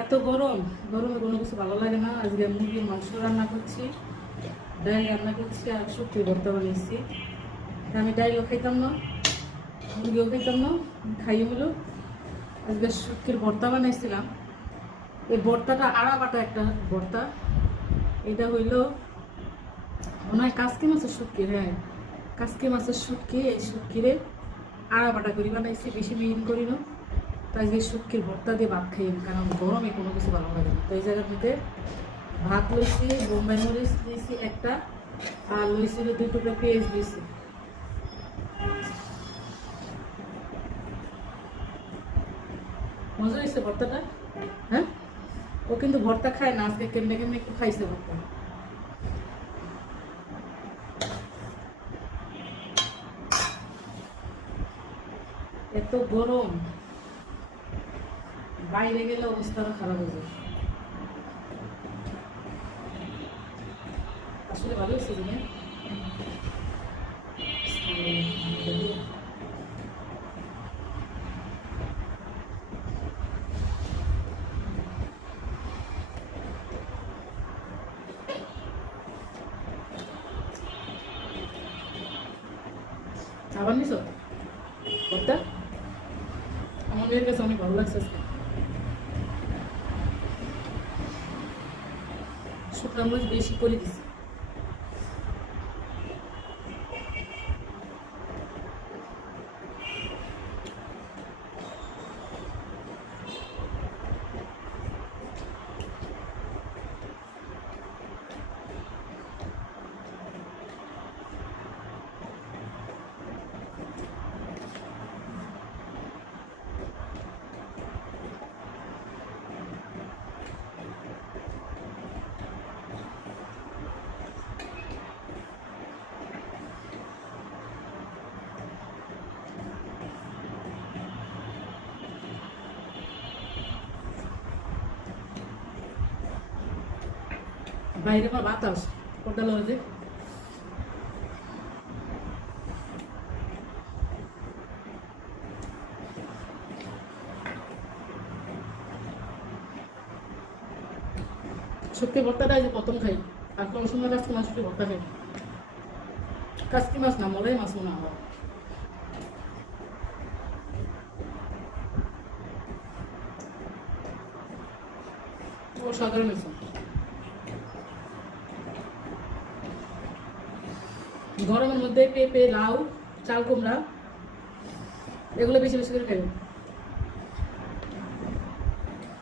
এত গরম, গরমে কোনো কিছু ভালো লাগে না। আজকে মুরগির মাংস রান্না করছি, ডাল রান্না করছি আর শুক্তি ভর্তা বানিয়েছি। আমি ডাইলও খাইতাম না, মুরগিও খাইতাম না, খাইয়ে হলো আজকে শুক্তির ভর্তা বানাইছিলাম। এই ভর্তাটা আড়া বাটা একটা ভর্তা। এটা হইল মনে হয় কাসকি মাছের শুটকি। হ্যাঁ, কাসকি মাছের শুটকি। এই শুটকিরে আড়া বাটা করি বানাইছি, বেশি মিহিন করি না। তাই যে শুটকির ভর্তা দিয়ে ভাত খাই, কারণ গরমে কোনো কিছু ভালো লাগে না। তো এই জায়গার মধ্যে ভাত লইছি, বোম্বাই মরিচ দিয়েছি একটা, আর লইছিল 2 টুকরা পেঁয়াজ দিয়েছি। মজা হয়েছে ভর্তাটা। হ্যাঁ, ও কিন্তু ভর্তা খায় না, আজকে কেমনে কেমনে একটু খাইছে ভর্তা। এত গরম, বাইরে গেলে অবস্থা খারাপ হয়ে যায়। আসলে ভালো হয়েছে কিনা আবার নিছো ভর্তা? আমার মেয়ের কাছে অনেক ভালো লাগছে। শুকনো মরিচ বেশি করে দিছি। বাইরে আমার বাতাস কোনটা লগে যে শুটকি ভর্তাটা যে প্রথম খাই, আর কোন সময় কাজকি মাছ শুটকি ভর্তা খাই। কাজকি মাছ না, মলাই মাছ মনে হয়। ও সাধারণ হয়েছে। গরমের মধ্যে পেঁপে, লাউ, চাল কুমড়া এগুলো বেশি বেশি করে খাই।